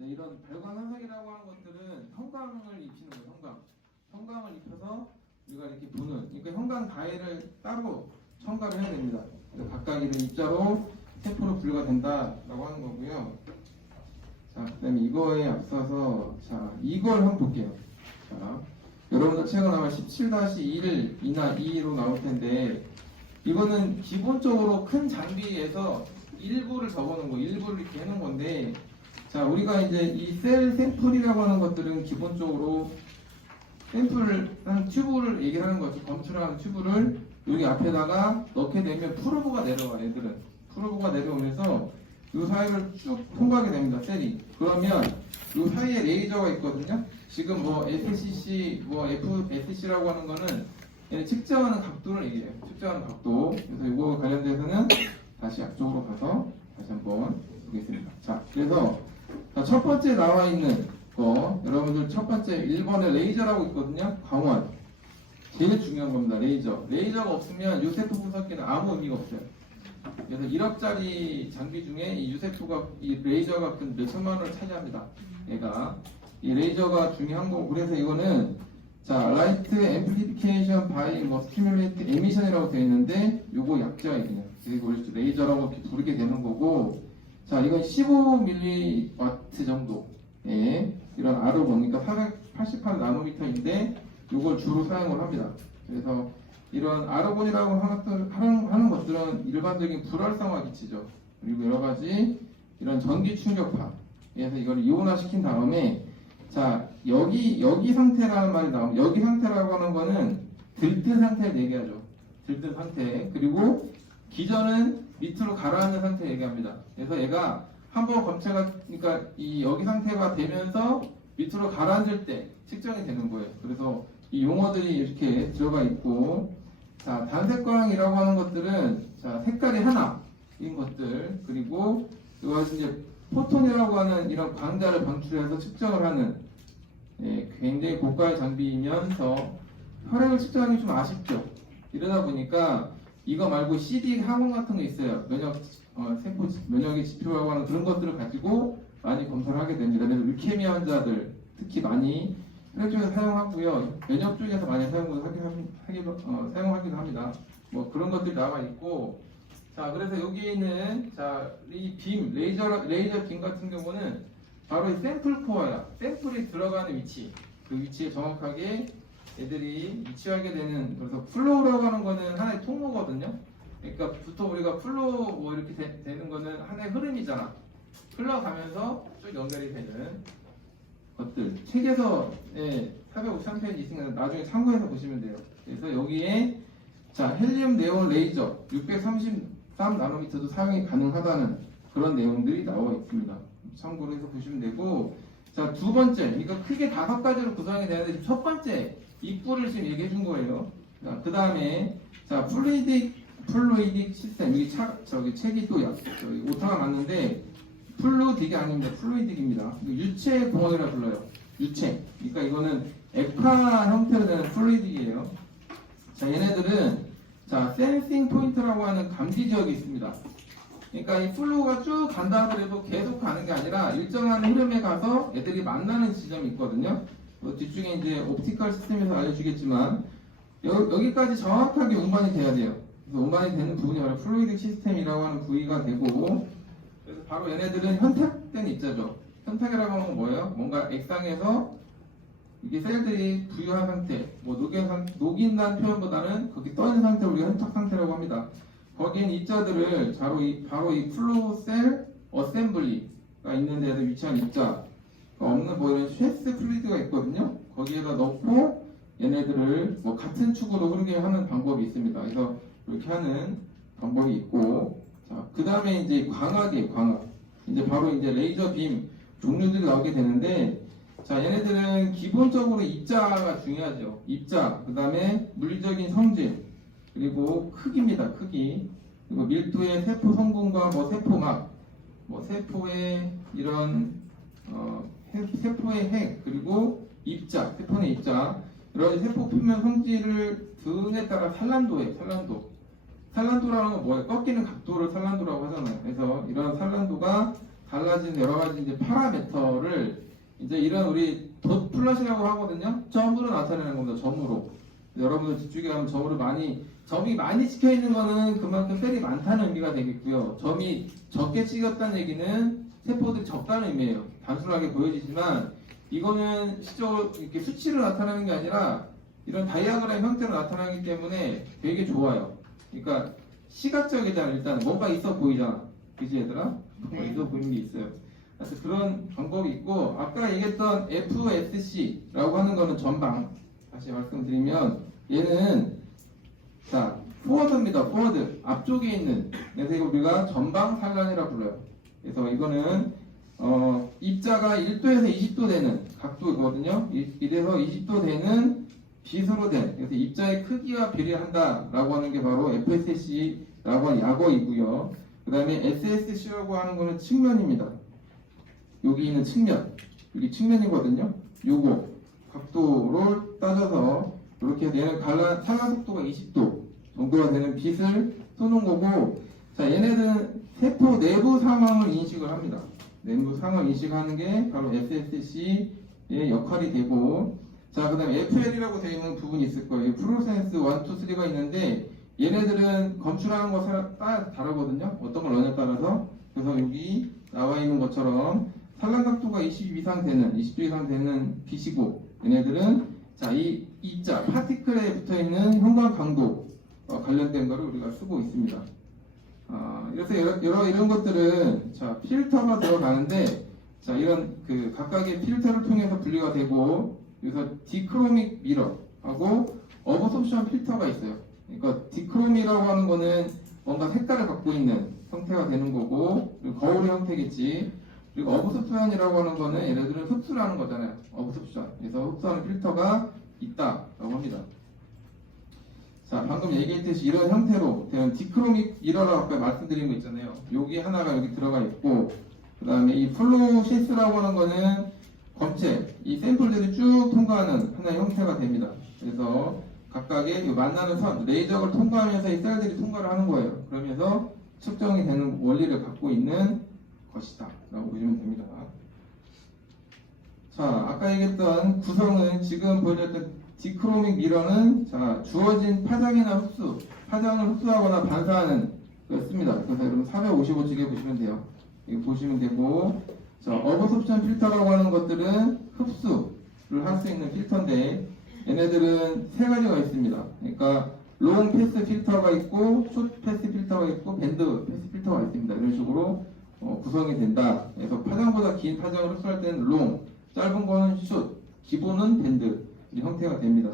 네, 이런 발광 현상이라고 하는 것들은 형광을 입히는 거예요. 형광을 입혀서 우리가 이렇게 보는, 그러니까 형광 다해를 따로 첨가를 해야 됩니다. 각각 이런 입자로 세포로 분류가 된다라고 하는 거고요. 자, 그다음에 이거에 앞서서 자 이걸 한번 볼게요. 자, 여러분들 책은 아마 17-1이나 2로 나올 텐데 이거는 기본적으로 큰 장비에서 일부를 적어놓은 거, 일부를 이렇게 해놓은 건데, 자 우리가 이제 이 셀 샘플이라고 하는 것들은 기본적으로 샘플을 한 튜브를 얘기를 하는 거죠. 검출하는 튜브를 여기 앞에다가 넣게 되면 프로브가 내려와. 얘들은 프로브가 내려오면서 이 사이를 쭉 통과하게 됩니다. 셀이. 그러면 이 사이에 레이저가 있거든요. 지금 뭐 FCC, 뭐 FSC라고 하는 거는 얘는 측정하는 각도를 얘기해요. 측정하는 각도. 그래서 이거 관련돼서는 다시 앞쪽으로 가서 다시 한번 보겠습니다. 자, 그래서 첫 번째 나와 있는 거, 여러분들 첫 번째 1번에 레이저라고 있거든요. 광원. 제일 중요한 겁니다. 레이저. 레이저가 없으면 유세포 분석기는 아무 의미가 없어요. 그래서 1억짜리 장비 중에 이 유세포가, 이 레이저가 몇천만 원을 차지합니다. 얘가. 이 레이저가 중요한 거고, 그래서 이거는 자, 라이트 앰플리피케이션 바이 뭐 스티뮬레이트 에미션이라고 되어 있는데 요거 약자가 그냥 그리고 레이저라고 이렇게 부르게 되는 거고, 자, 이건 15mW 정도의 이런 아르곤, 그러니까 488나노미터인데 요걸 주로 사용을 합니다. 그래서 이런 아르곤이라고 하는 것들은 일반적인 불활성화 기체죠. 그리고 여러 가지 이런 전기 충격파. 그래서 이걸 이온화 시킨 다음에, 자, 여기 상태라는 말이 나오면, 여기 상태라고 하는 거는 들뜬 상태를 얘기하죠. 들뜬 상태. 그리고 기전은 밑으로 가라앉는 상태 얘기합니다. 그래서 얘가 한번 검체가, 그러니까 이 여기 상태가 되면서 밑으로 가라앉을 때 측정이 되는 거예요. 그래서 이 용어들이 이렇게 들어가 있고, 자, 단색광이라고 하는 것들은, 자, 색깔이 하나인 것들, 그리고 이것은 이제 포톤이라고 하는 이런 광자를 방출해서 측정을 하는, 굉장히 고가의 장비이면서 혈액을 측정하기 좀 아쉽죠. 이러다 보니까 이거 말고 CD 학원 같은 거 있어요. 세포 면역의 지표라고 하는 그런 것들을 가지고 많이 검사를 하게 됩니다. 그래서 류케미아 환자들 특히 많이 혈액 쪽에서 사용하고요. 면역 쪽에서 많이 사용하기도 합니다. 뭐 그런 것들이 나와 있고, 자, 그래서 여기는 자, 이 빔, 레이저 빔 같은 경우는 바로 이 샘플 코어야. 샘플이 들어가는 위치, 그 위치에 정확하게 애들이 위치하게 되는, 그래서 플로우라고 하는 거는 하나의 통로거든요. 그러니까 보통 우리가 플로우 뭐 이렇게 되는 거는 하나의 흐름이잖아. 흘러가면서 쭉 연결이 되는 것들. 책에서 453페이지 있으니까 나중에 참고해서 보시면 돼요. 그래서 여기에 자, 헬륨 네온 레이저 633나노미터도 사용이 가능하다는 그런 내용들이 나와 있습니다. 참고로 해서 보시면 되고, 자, 두 번째, 이거 크게 5가지로 구성이 되는데 첫 번째 입구를 지금 얘기해 준 거예요. 그 다음에 자, 플루이딕 시스템. 여기 저기 책이 또 저기 오타가 맞는데 플루딕이 아닙니다. 플루이딕입니다. 유체 공학이라 불러요. 유체. 그러니까 이거는 액화 형태로 되는 플루이딕이에요. 자, 얘네들은 자, 센싱 포인트라고 하는 감지 지역이 있습니다. 그러니까 이 플루가 쭉 간다 하더라도 계속 가는 게 아니라 일정한 흐름에 가서 애들이 만나는 지점이 있거든요. 뒤쪽에 이제 옵티컬 시스템에서 알려주겠지만 여기까지 정확하게 운반이 돼야 돼요. 그래서 운반이 되는 부분이 바로 플루이딕 시스템이라고 하는 부위가 되고, 그래서 바로 얘네들은 현탁된 입자죠. 현탁이라고 하는 건 뭐예요? 뭔가 액상에서 이게 셀들이 부유한 상태, 뭐 녹인다는 표현보다는 거기 떠있는 상태를 우리가 현탁 상태라고 합니다. 거기엔 입자들을 바로 이 플로우셀 어셈블리가 있는 데에서 위치한 입자 없는 뭐 이런 쉐스 플루이드가 있거든요. 거기에다 넣고 얘네들을 뭐 같은 축으로 흐르게 하는 방법이 있습니다. 그래서 이렇게 하는 방법이 있고, 자, 그 다음에 이제 광학이에요. 광학. 이제 바로 이제 레이저 빔 종류들이 나오게 되는데, 자, 얘네들은 기본적으로 입자가 중요하죠. 입자, 그 다음에 물리적인 성질, 그리고 크기입니다. 크기. 그리고 밀도의 세포 성분과 뭐 세포막, 뭐 세포의 이런 세포의 핵, 그리고 입자, 세포 내 입자, 여러 가지 세포 표면 성질을 등에 따라 산란도예요. 산란도라는 건 뭐예요? 꺾이는 각도를 산란도라고 하잖아요. 그래서 이런 산란도가 달라진 여러 가지 이제 파라미터를 이제 이런 우리 덧 플롯이라고 하거든요. 점으로 나타내는 겁니다. 점으로. 여러분들 뒤쪽에 가면 점이 많이 찍혀 있는 거는 그만큼 셀이 많다는 의미가 되겠고요. 점이 적게 찍었다는 얘기는 세포들이 적다는 의미예요. 단순하게 보여지지만 이거는 실제로 이렇게 수치로 나타나는 게 아니라 이런 다이아그램 형태로 나타나기 때문에 되게 좋아요. 그러니까 시각적이잖아. 일단 뭔가 있어 보이잖아. 그지 얘들아? 뭔가 있어 보이는 게 있어요. 그래서 그런 방법이 있고 아까 얘기했던 FSC라고 하는 거는 전방. 다시 말씀드리면 얘는 자 포워드입니다. 포워드 앞쪽에 있는 그래서 이거 우리가 전방 산란이라 불러요. 그래서 이거는 입자가 1도에서 20도 되는 각도거든요. 1에서 20도 되는 비수로 된 그래서 입자의 크기와 비례한다라고 하는 게 바로 FSC라고 하는 약어이고요. 그 다음에 SSC라고 하는 거는 측면입니다. 여기 있는 측면, 여기 측면이거든요. 요거 각도를 따져서 이렇게 얘는 산란 속도가 20도 정도가 되는 빛을 쏘는 거고, 자 얘네들은 세포 내부 상황을 인식을 합니다. 내부 상황을 인식하는 게 바로 SSC의 역할이 되고, 자 그다음에 FL이라고 되어 있는 부분이 있을 거예요. 플루로센스 1, 2, 3가 있는데 얘네들은 검출하는 것에 따라 다르거든요. 어떤 걸 넣냐에 따라서. 그래서 여기 나와 있는 것처럼 산란 각도가 20 이상 되는 20도 이상 되는 빛이고, 얘네들은 자 이 입자 파티클에 붙어 있는 형광 강도와 관련된 거를 우리가 쓰고 있습니다. 그래서 이런 것들은 자 필터가 들어가는데, 자 이런 그 각각의 필터를 통해서 분리가 되고, 여기서 디크로믹 미러하고 어브소프션 필터가 있어요. 그러니까 디크로미라고 하는 거는 뭔가 색깔을 갖고 있는 형태가 되는 거고, 그리고 거울의 형태겠지. 그리고 어브소프션이라고 하는 거는 얘네들은 흡수를 하는 거잖아요. 어브소프션. 그래서 흡수하는 필터가 있다라고 합니다. 자, 방금 얘기했듯이 이런 형태로 되는 디크로믹 미러라고 아까 말씀드린 거 있잖아요. 여기 하나가 여기 들어가 있고, 그 다음에 이 플루시스라고 하는 거는 검체, 이 샘플들이 쭉 통과하는 하나의 형태가 됩니다. 그래서 각각의 만나는 선, 레이저를 통과하면서 이 셀들이 통과를 하는 거예요. 그러면서 측정이 되는 원리를 갖고 있는 것이다 라고 보시면 됩니다. 자, 아까 얘기했던 구성은 지금 보여줬던 디크로믹 미러는 자 주어진 파장이나 흡수, 파장을 흡수하거나 반사하는 것습니다. 그래서 여러분 455쪽에 보시면 돼요. 이거 보시면 되고, 자 어브소프션 필터라고 하는 것들은 흡수를 할 수 있는 필터인데 얘네들은 세 가지가 있습니다. 그러니까 롱 패스 필터가 있고, 숏 패스 필터가 있고, 밴드 패스 필터가 있습니다. 이런 식으로 구성이 된다. 그래서 파장보다 긴 파장을 흡수할 때는 롱, 짧은 거는 숏, 기본은 밴드 이 형태가 됩니다.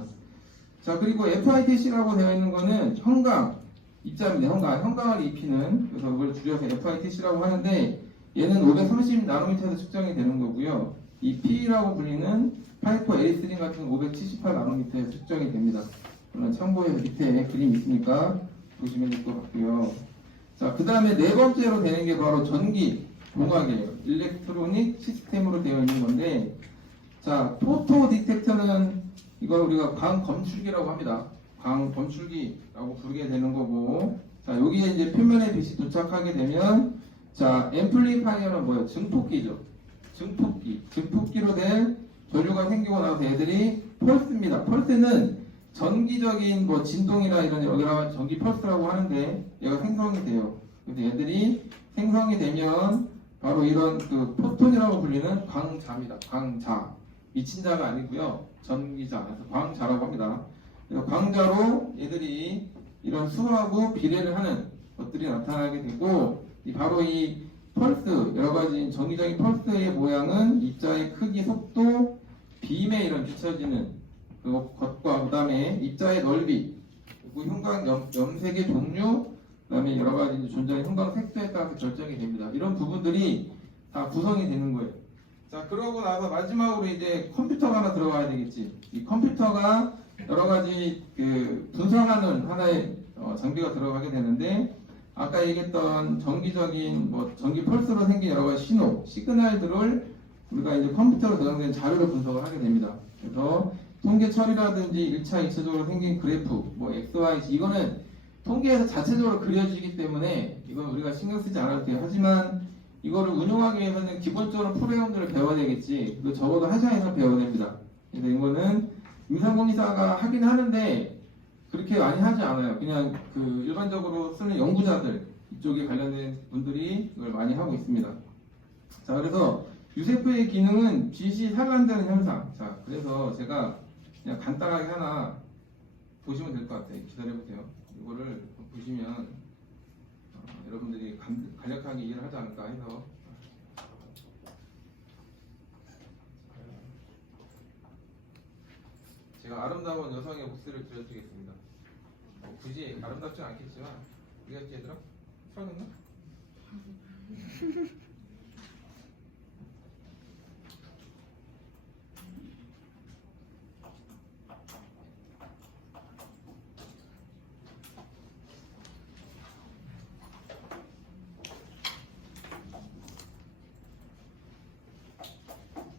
자 그리고 FITC라고 되어 있는 거는 형광 입자입니다. 형광을 입히는, 그래서 그걸 줄여서 FITC라고 하는데 얘는 530나노미터에서 측정이 되는 거고요. 이 P라고 불리는 파이퍼 A3 같은 578나노미터에서 측정이 됩니다. 물론 참고해서 밑에 그림 있으니까 보시면 될 것 같고요. 자, 그 다음에 네 번째로 되는 게 바로 전기 공학이에요. 일렉트로닉 시스템으로 되어 있는 건데, 자, 포토 디텍터는 이걸 우리가 광 검출기라고 합니다. 광 검출기라고 부르게 되는 거고, 자, 여기에 이제 표면에 빛이 도착하게 되면, 자, 앰플리파이어는 뭐예요? 증폭기죠. 증폭기로 된 전류가 생기고 나서 애들이 펄스입니다. 펄스는 전기적인 뭐 진동이나 이런 여기가 전기 펄스라고 하는데 얘가 생성이 돼요. 그래서 얘들이 생성이 되면 바로 이런 그 포톤이라고 불리는 광자입니다. 광자. 미친 자가 아니고요. 전기자. 그래서 광자라고 합니다. 그래서 광자로 얘들이 이런 수하고 비례를 하는 것들이 나타나게 되고, 바로 이 펄스, 여러 가지 전기적인 펄스의 모양은 입자의 크기, 속도, 빔에 이런 비춰지는 것과 그 다음에 입자의 넓이, 그리고 형광 염색의 종류, 그 다음에 여러 가지 존재하는 형광 색소에 따라서 결정이 됩니다. 이런 부분들이 다 구성이 되는 거예요. 자, 그러고 나서 마지막으로 이제 컴퓨터가 하나 들어가야 되겠지. 이 컴퓨터가 여러 가지 그 분석하는 하나의 장비가 들어가게 되는데, 아까 얘기했던 전기적인 뭐 전기 펄스로 생긴 여러 가지 신호, 시그널들을 우리가 이제 컴퓨터로 저장된 자료로 분석을 하게 됩니다. 그래서 통계 처리라든지 1차, 2차적으로 생긴 그래프, 뭐 X, Y, Z, 이거는 통계에서 자체적으로 그려지기 때문에 이건 우리가 신경 쓰지 않아도 돼요. 하지만 이거를 운용하기 위해서는 기본적으로 프로그램들을 배워야 되겠지. 그 적어도 한 시간 이상 배워야 됩니다. 그래서 이거는 임상공사가 하긴 하는데 그렇게 많이 하지 않아요. 그냥 그 일반적으로 쓰는 연구자들 이쪽에 관련된 분들이 이걸 많이 하고 있습니다. 자, 그래서 유세포의 기능은 빛이 산란되는 현상. 자, 그래서 제가 그냥 간단하게 하나 보시면 될 것 같아요. 기다려보세요. 이거를 보시면 여러분들이 간략하게 이해를 하지 않을까 해서. 제가 아름다운 여성의 목소리를 들려드리겠습니다. 굳이 아름답지 않겠지만 우리가 얘들아? 수학했나?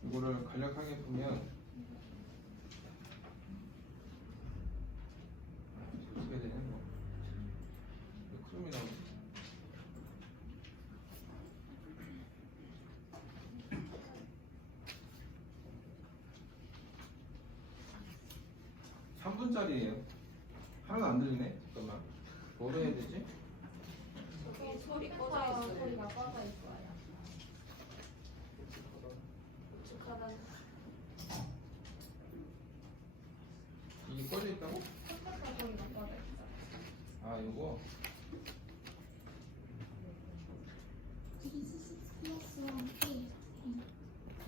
이거를 간략하게 보면 어떻게 되냐? 크롬이 나오지? 한 분짜리예요. 하나도 안 들리네. 잠깐만. 뭐로 해야 되지? 저기 소리 꺼져 있어요. 소리가 꺼져 있어요. 축하다. 이게 꺼져 있다고? 컴퓨터 소리가 꺼져 있어요. 아, 요거.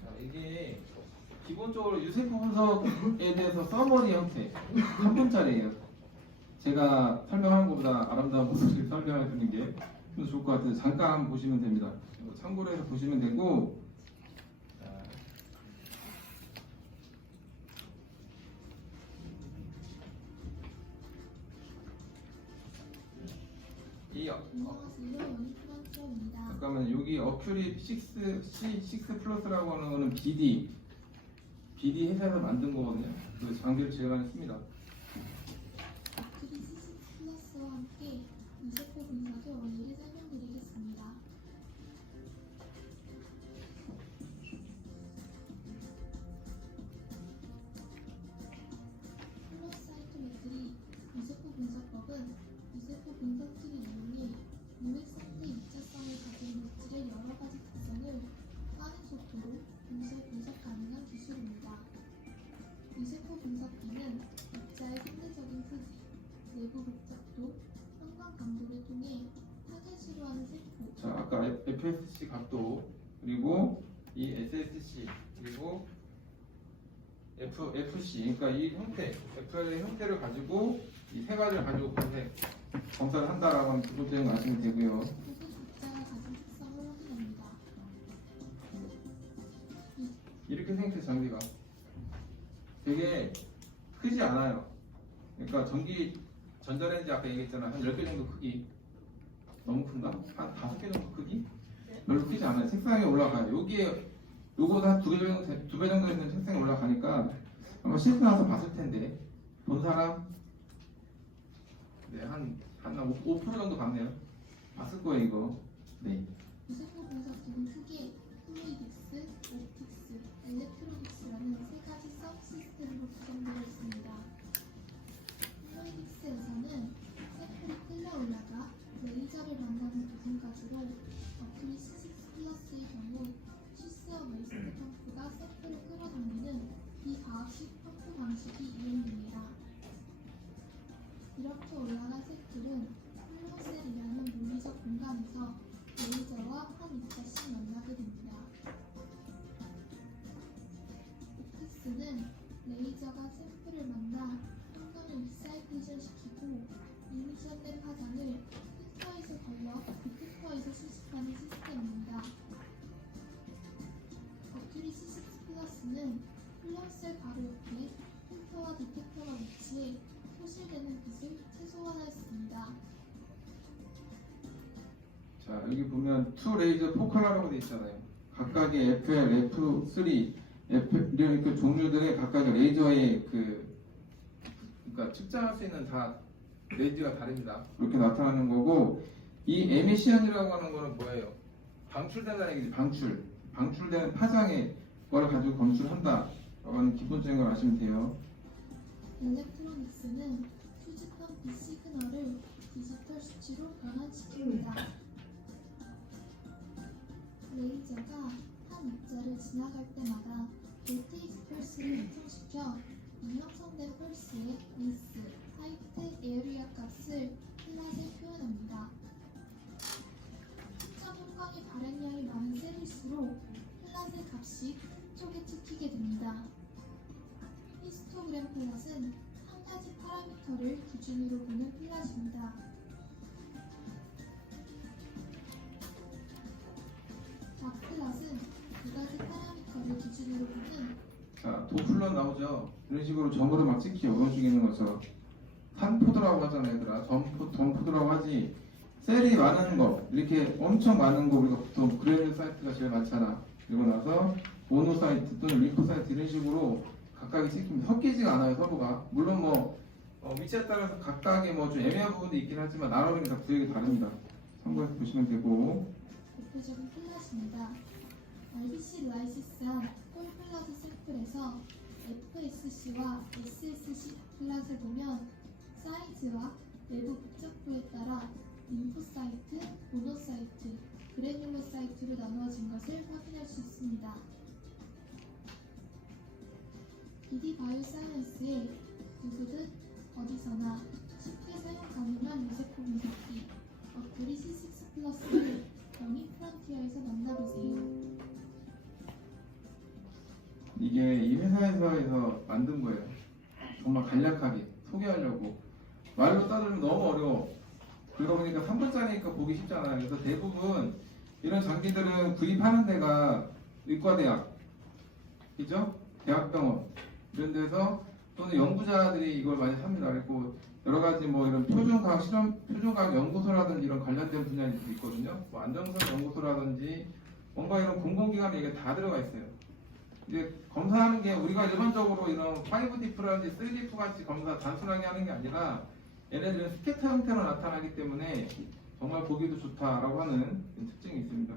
자, 이게 기본적으로 유세포 분석에 대해서 서머리 형태 한 분짜리예요. 제가 설명하는 것보다 아름다운 모습을 설명해 주는 게 좀 좋을 것 같아서 잠깐 보시면 됩니다. 참고로 해서 보시면 되고. 자, 잠깐만, 여기 어큐리 6 플러스라고 하는 거는 BD 회사에서 만든 거거든요. 그 장비를 제가 씁니다. 어큐리 C6 플러스와 함께 유세포 분석의 원리를 설명드리겠습니다. 플러스 사이토메트리 유세포 분석법은 유세포 분석기를 이용해 유액 상태 입자성을 가진 물질의 여러 가지 특성을 빠른 속도로 동시에 분석 가능한 기술입니다. 유세포 분석기는 입자의 상대적인 크기, 내부 복잡도, 형광 강도를 통해 타겟으로 하는 세포, 자, 아까 FSC 각도, 그리고 이 SSC, 그리고 FC, 그러니까 이 형태, F의 형태를 가지고 이 세 가지를 가지고 검사를 한다라고 하면 기본적인 거 아시면 되고요. 혹은 입자가 가진 특성을 확인합니다. 이렇게 생겼어요. 장비가 되게 크지 않아요. 그러니까 전자레인지 아까 얘기했잖아, 한 10개 정도 크기. 너무 큰가? 한 5개 정도 크기? 별로 크지 않아요. 책상에 올라가요. 여기에 요거보다 한 2배 정도 있는 책상에 올라가니까 아마 실수 나서 봤을 텐데, 본 사람? 네, 한 5% 정도 봤네요. 봤을 거예요, 이거. 네. 유세포 분석기는 크게 플루이딕스, 옵틱스, 엘렉트로닉스라는 세 가지 서브 시스템으로 구성되어 있습니다. 플루이딕스에서는 샘플이 끌려 올라가 레이저를 만나는 도전까지로 어큐리 C6 플러스의 경우 시스어 웨이스트 펌프가 샘플을 끌어당기는 비과학식 펌프 방식이 이용됩니다. 이렇게 올라간 샘플은 플로셀이라는 물리적 공간에서 레이저와 한 입자씩 만나게 됩니다. 옵틱스는 레이저가 샘플을 만나 환경을 리사이클 시키고 이미션된 파장을 필터에서 걸러 디텍터에서 수집하는 시스템입니다. 어큐리 C6 플러스는 플러셀 바로 옆에 필터와 디텍터가 위치해 소실되는 빛을 최소화하였습니다. 자, 여기 보면 투 레이저 포칼라라고 되어 있잖아요. 각각의 FL, F3, F 이런 그 종류들의 각각의 레이저의 그러니까 측정할 수 있는 다 레이저가 다릅니다. 그렇게 나타나는 거고, 이 에미션이라고 하는 거는 뭐예요? 방출된다는 얘기지. 방출되는 파장의 거를 가지고 검수를 한다 라고 하는 기본적인 걸 아시면 돼요. 일렉트로닉스는 수집한 빛 시그널을 디지털 수치로 변환시킵니다. 레이저가 한 입자를 지나갈 때마다 볼테이지 펄스를 형성시켜 이 형성된 펄스의 위스, 하이트, 에어리아 값을 플랫에 표현합니다. 특정 형광의 발행량이 많은 셀일수록 플랫의 값이 큰 쪽에 찍히게 됩니다. 히스토그램 플랫은 한 가지 파라미터를 기준으로 보는 플랫입니다. 닥플랫은 두 가지 파라미터를 기준으로 보는 자, 도플러 나오죠. 이런 식으로 점으로 막 찍히죠. 이런 식에 있는 것처럼. 탄포드라고 하잖아, 얘들아. 덤포드라고 하지. 셀이 많은 거, 이렇게 엄청 많은 거, 우리가 보통 그래놀 사이트가 제일 많잖아. 그리고 나서 모노 사이트 또는 리코 사이트 이런 식으로 각각이 찍힙니다. 섞이지가 않아요, 서로가. 물론 뭐 위치에 따라서 각각의 뭐 좀 애매한 부분도 있긴 하지만 나눠는 게 다 구역이 다릅니다. 참고해서 보시면 되고. 대표적인 플랫입니다. RBC 라이시스한 홀 플라즈 샘플에서 FSC와 SSC 플랫을 보면 사이즈와 내부 복잡도에 따라 림포사이트, 모노사이트, 그래뉼러사이트로 나누어진 것을 확인할 수 있습니다. BD 바이오사이언스의 누구든 어디서나 쉽게 사용 가능한 유세포 분석기 어플이 C6 플러스를 영인 프론티어에서 만나보세요. 이게 이 회사에서 만든 거예요. 정말 간략하게 소개하려고. 말로 따르면 너무 어려워. 그러다 보니까 3분짜리니까 보기 쉽잖아요. 그래서 대부분 이런 장비들은 구입하는 데가 의과대학, 그죠? 대학병원 이런 데서 또는 연구자들이 이걸 많이 삽니다. 그리고 여러 가지 뭐 이런 표준과학 실험, 표준과학 연구소라든지 이런 관련된 분야들이 있거든요. 뭐 안정성 연구소라든지 뭔가 이런 공공기관에 이게 다 들어가 있어요. 이제 검사하는 게 우리가 일반적으로 이런 5D프라든지 3D 같이 검사 단순하게 하는 게 아니라 얘네들은 스캐터 형태로 나타나기 때문에 정말 보기도 좋다라고 하는 특징이 있습니다.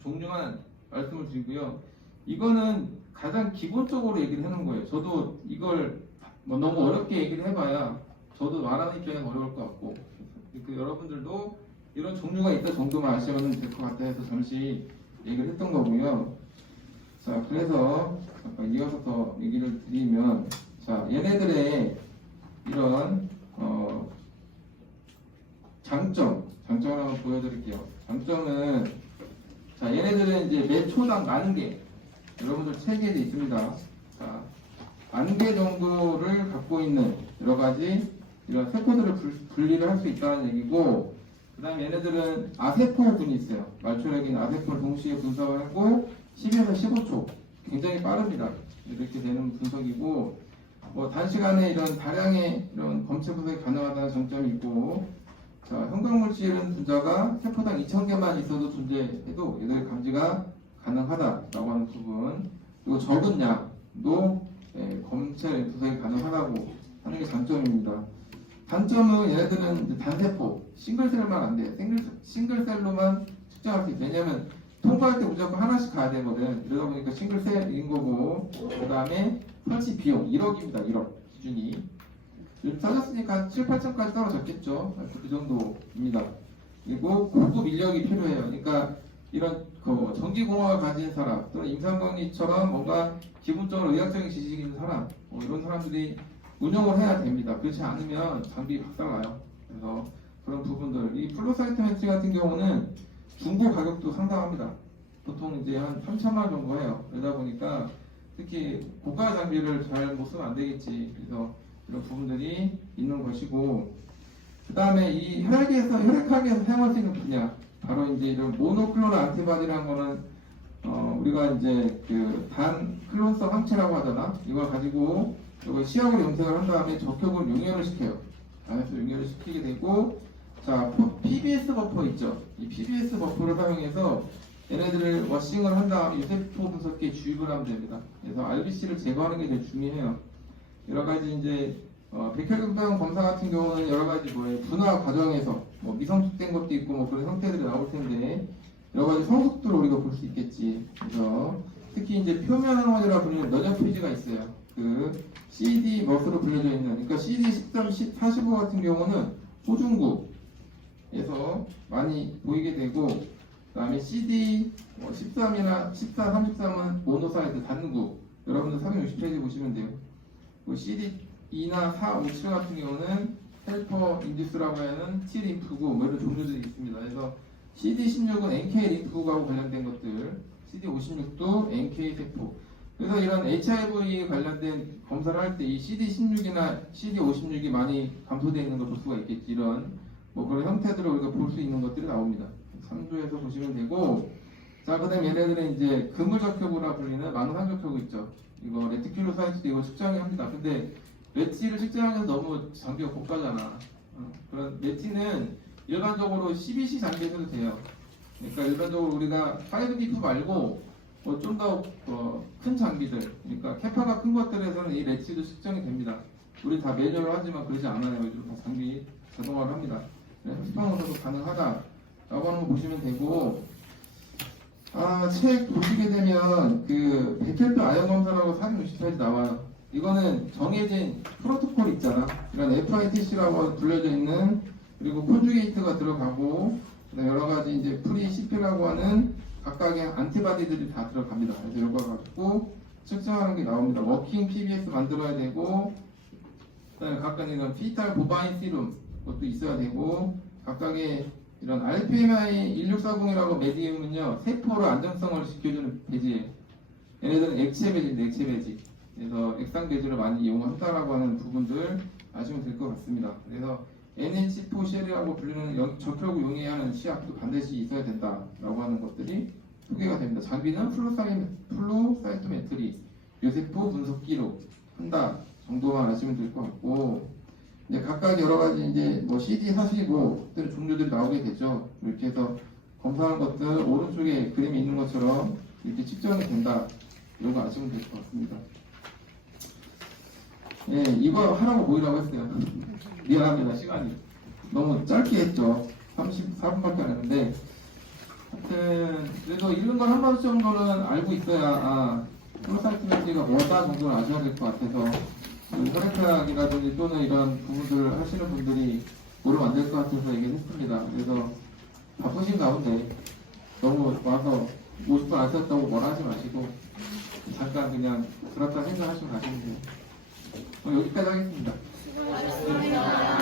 종류만 말씀을 드리고요. 이거는 가장 기본적으로 얘기를 해놓은 거예요. 저도 이걸 뭐 너무 어렵게 얘기를 해봐야 저도 말하는 입장에서 어려울 것 같고, 여러분들도 이런 종류가 있다 정도만 아시면 될 것 같아 해서 잠시 얘기를 했던 거고요. 자, 그래서 잠깐 이어서 더 얘기를 드리면, 자, 얘네들의 이런 장점을 한번 보여드릴게요. 장점은, 자, 얘네들은 이제 매 초당 10,000개, 여러분들 책에 있습니다. 자, 10,000개 정도를 갖고 있는 여러 가지 이런 세포들을 분리를 할 수 있다는 얘기고, 그 다음에 얘네들은 아세포군이 있어요. 말초력인 아세포를 동시에 분석을 하고 10에서 15초, 굉장히 빠릅니다. 이렇게 되는 분석이고, 뭐 단시간에 이런 다량의 이런 검체 분석이 가능하다는 장점이 있고, 자, 형광물질은 분자가 세포당 2,000개만 있어도 존재해도 얘들 감지가 가능하다라고 하는 부분, 그리고 적은 양도 검체 분석이 가능하다고 하는 게 장점입니다. 단점은 얘네들은 이제 단세포, 싱글셀만 안 돼. 싱글셀로만 측정할 수 있어. 왜냐면 통과할 때 무조건 하나씩 가야 되거든. 이러다 보니까 싱글셀인 거고, 그 다음에 설치 비용 1억입니다. 1억 기준이. 요즘 싸졌으니까 한 7, 8천까지 떨어졌겠죠. 그 정도입니다. 그리고 고급 인력이 필요해요. 그러니까 이런 전기공학을 가진 사람, 또는 임상병리처럼 뭔가 기본적으로 의학적인 지식이 있는 사람, 이런 사람들이 운영을 해야 됩니다. 그렇지 않으면 장비 박살나요. 그래서 그런 부분들, 이 플로사이토메트리 같은 경우는 중고 가격도 상당합니다. 보통 이제 한 3,000만 원 정도 해요. 그러다 보니까 특히 고가 장비를 잘 못 쓰면 안 되겠지. 그래서 이런 부분들이 있는 것이고, 그 다음에 이 혈액학에서 사용할 수 있는 분야, 바로 이제 이런 모노클로널 안티바디라는 거는 우리가 이제 그 단 클론성 항체라고 하잖아. 이걸 가지고 이걸 시약으로 염색을 한 다음에 적혈구를 용혈을 시켜요. 안에서 용혈을 시키게 되고, 자, PBS 버퍼 있죠. 이 PBS 버퍼를 사용해서 얘네들을 워싱을 한 다음에 유세포 분석기에 주입을 하면 됩니다. 그래서 RBC를 제거하는 게 되게 중요해요. 여러 가지 이제 백혈병 검사 같은 경우는 여러 가지 분화 과정에서 뭐 미성숙된 것도 있고 뭐 그런 형태들이 나올 텐데, 여러 가지 성숙도를 우리가 볼 수 있겠지. 그래서 특히 이제 표면 항원이라 불리는 면역 표지가 있어요. 그 CD 멋으로 불려져 있는, 그러니까 CD 13, 45 같은 경우는 호중구에서 많이 보이게 되고, 그다음에 CD 13이나 14, 33은 모노사이트 단구. 여러분들 360페이지 보시면 돼요. CD 2나 4, 5, 7 같은 경우는 헬퍼 인듀스라고 하는 T 림프구 뭐 이런 종류들이 있습니다. 그래서 CD16은 NK 림프구하고 관련된 것들, CD56도 NK 세포. 그래서 이런 HIV 관련된 검사를 할 때 이 CD16이나 CD56이 많이 감소되어 있는 걸 볼 수가 있겠지. 이런 뭐 그런 형태들을 우리가 볼 수 있는 것들이 나옵니다. 3조에서 보시면 되고, 자, 그 다음에 얘네들은 이제 그물적혈구라 불리는 망상적혈구 있죠. 이거 레티큘로사이트도 이거 측정이 합니다. 근데 레티를 측정하면서 너무 장비가 고가잖아. 그런 레티는 일반적으로 12C 장비에서도 돼요. 그러니까 일반적으로 우리가 5기프 말고 뭐 좀 더 큰 장비들, 그러니까 캐파가 큰 것들에서는 이 레티도 측정이 됩니다. 우리 다 매뉴얼로 하지만 그러지 않아요. 요즘 다 장비 자동화를 합니다. 흡수방으로도 가능하다라고 하는 거 보시면 되고, 책 보시게 되면 그 백혈표 아연 검사라고 460페이지 나와요. 이거는 정해진 프로토콜 있잖아. 이런 FITC라고 불려져 있는, 그리고 콘주게이트가 들어가고, 여러 가지 이제 프리 CP라고 하는 각각의 안티바디들이 다 들어갑니다. 그래서 이거 가지고 측정하는 게 나옵니다. 워킹 PBS 만들어야 되고, 그다음에 각각 이런 피탈 보바인 시룸 것도 있어야 되고, 각각의 이런 RPMI 1640이라고 메디움은요, 세포로 안정성을 지켜주는 배지예요. 얘네들은 액체 배지인데, 액체 배지. 그래서 액상 배지를 많이 이용한다라고 하는 부분들 아시면 될 것 같습니다. 그래서 NH4쉘이라고 불리는 적혈구 용해야 하는 시약도 반드시 있어야 된다라고 하는 것들이 소개가 됩니다. 장비는 플루사이토메트리, 뇌세포 분석 기록 한다 정도만 아시면 될 것 같고, 이제 각각 여러 가지 이제 뭐 CD 45 같은 종류들이 나오게 되죠. 이렇게 해서 검사하는 것들 오른쪽에 그림이 있는 것처럼 이렇게 측정이 된다. 이런 거 아시면 될 것 같습니다. 예, 이거 하라고 모이라고 했어요. 미안합니다. 시간이 너무 짧게 했죠. 34분밖에 안 했는데, 하여튼 그래도 읽은 걸 한 번 정도는 알고 있어야 플로사이트메트리가 뭐다 정도는 아셔야 될 것 같아서, 혈액학이라든지 또는 이런 부분들을 하시는 분들이 모르면 안 될 것 같아서 얘기했습니다. 그래서 바쁘신 가운데 너무 와서 50분 안 썼다고 뭐라 하지 마시고 잠깐 그냥 들었다 생각하시고 가시면 돼요. 여기까지 하겠습니다. 수고하셨습니다.